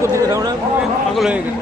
করতে আমরা পাগল হয়ে গেছি।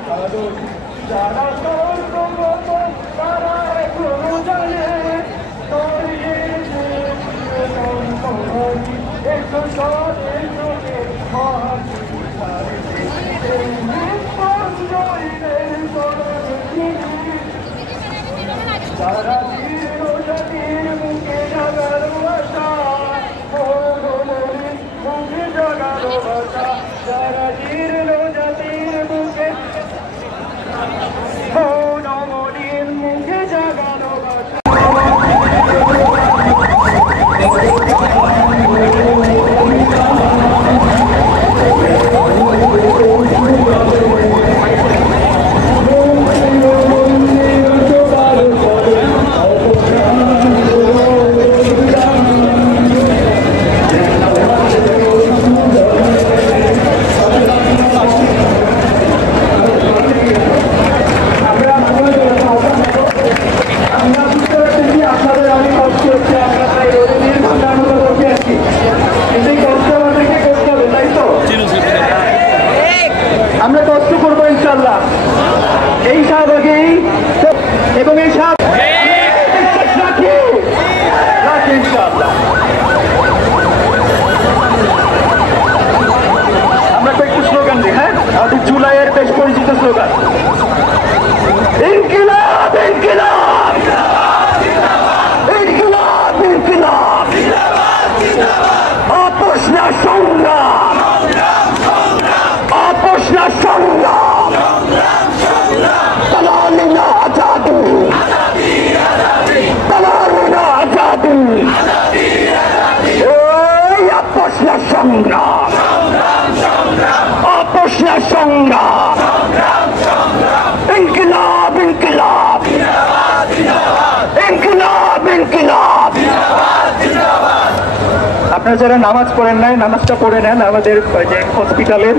আপনারা যারা নামাজ পড়েন নাই নামাজটা পড়ে নেন আমাদের যে হসপিটালের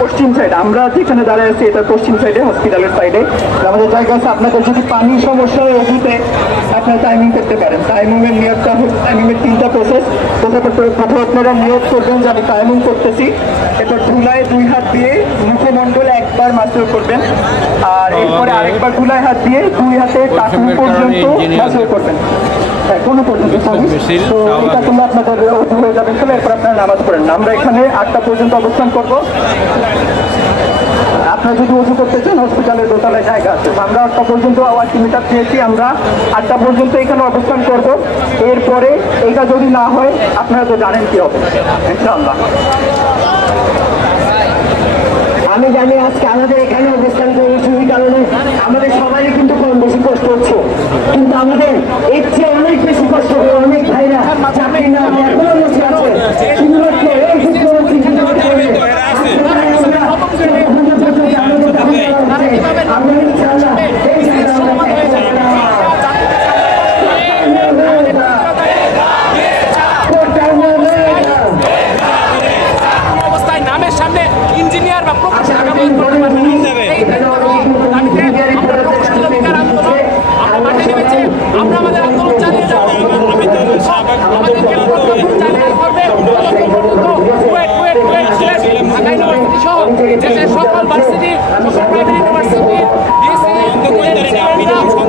পশ্চিম সাইড, আমরা যেখানে দাঁড়িয়ে আছি এটা পশ্চিম সাইডে হসপিটালের সাইডে আমাদের জায়গা আছে। আপনাদের যদি পানির সমস্যা হয় এদিকে আপনারা টাইমিং করতে পারেন। টাইমিংয়ের নিয়োগটা টাইমিংয়ের 3টা প্রসেস। প্রথমে আপনারা নিয়োগ করবেন যে আমি টাইমিং করতেছি, এরপর ধুলায় 2 হাত দিয়ে মুখমণ্ডলে একবার মাত্র করবেন, আর এরপরে আরেকবার ধুলায় হাত দিয়ে 2 হাতে টাকু পর্যন্ত মাত্র করবেন, কোনো পর্যন্ত তো এটা তোমরা আপনাদের হয়ে যাবেন। চলে এরপর আপনারা নামাজ পড়েন। আমরা এখানে 8টা পর্যন্ত অবস্থান করবো। আপনারা যদি উঁচু করতে চান হসপিটালের দোতলায় জায়গা আছে। আমরা 8টা পর্যন্ত আলটিমেটাম পেয়েছি, আমরা 8টা পর্যন্ত এখানে অবস্থান করব। এরপরে এটা যদি না হয় আপনারা তো জানেন কি হবে ইনশাআল্লাহ। আমি জানি আজকে আমাদের এখানে অবস্থান করেছি এই কারণে আমাদের সবাই কিন্তু কম বেশি কষ্ট হচ্ছে, কিন্তু আমাদের এর চেয়ে অনেক বেশি কষ্ট হবে অনেক ভাইরা চাকরি না এখনো বসে আছে। শুধুমাত্র এই আমরা আমাদের আন্দোলন চালিয়ে যাবো। দেশের সকল ভার্সিটির সকল প্রাইভেট ইউনিভার্সিটির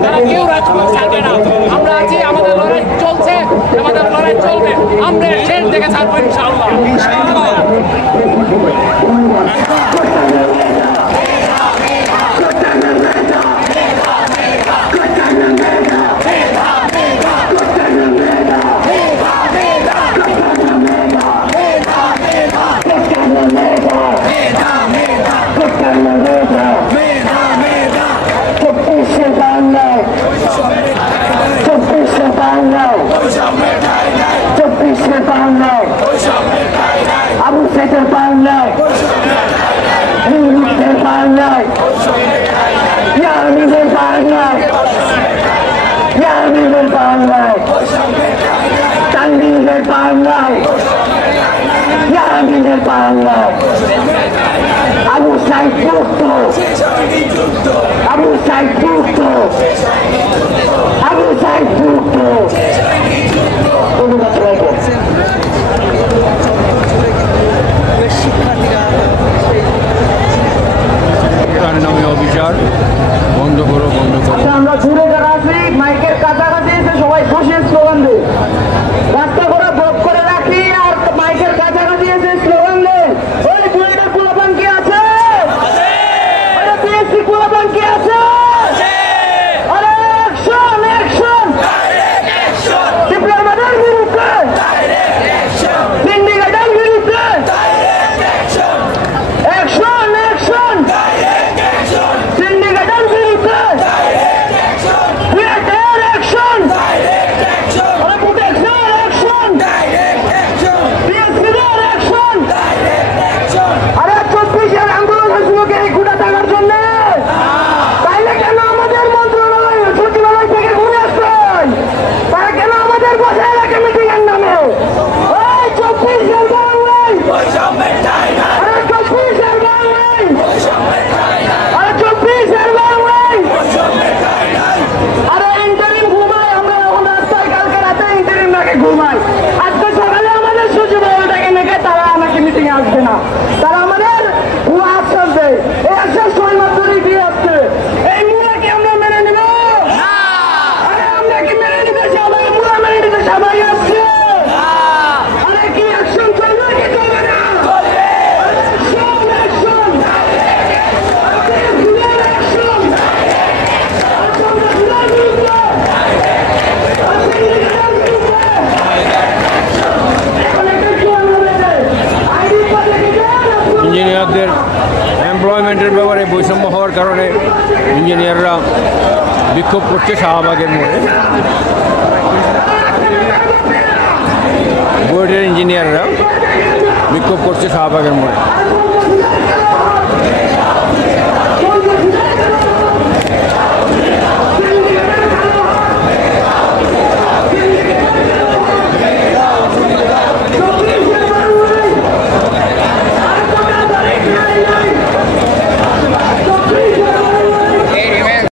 তারা কেউ রাজপথ ছাড়বে না। আমরা আছি, আমাদের লড়াই চলছে, আমাদের লড়াই চলবে, আমরা শেষ থেকে ছাড়বো ইনশাআল্লাহ। Abu Said Bukto, Abu Said Bukto, Abu Said Bukto. শিক্ষার্থীরা ইঞ্জিনিয়ারদের এমপ্লয়মেন্টের ব্যাপারে বৈষম্য হওয়ার কারণে ইঞ্জিনিয়াররা বিক্ষোভ করছে শাহবাগের মোড়ে। বুয়েটের ইঞ্জিনিয়াররা বিক্ষোভ করছে শাহবাগের মোড়ে।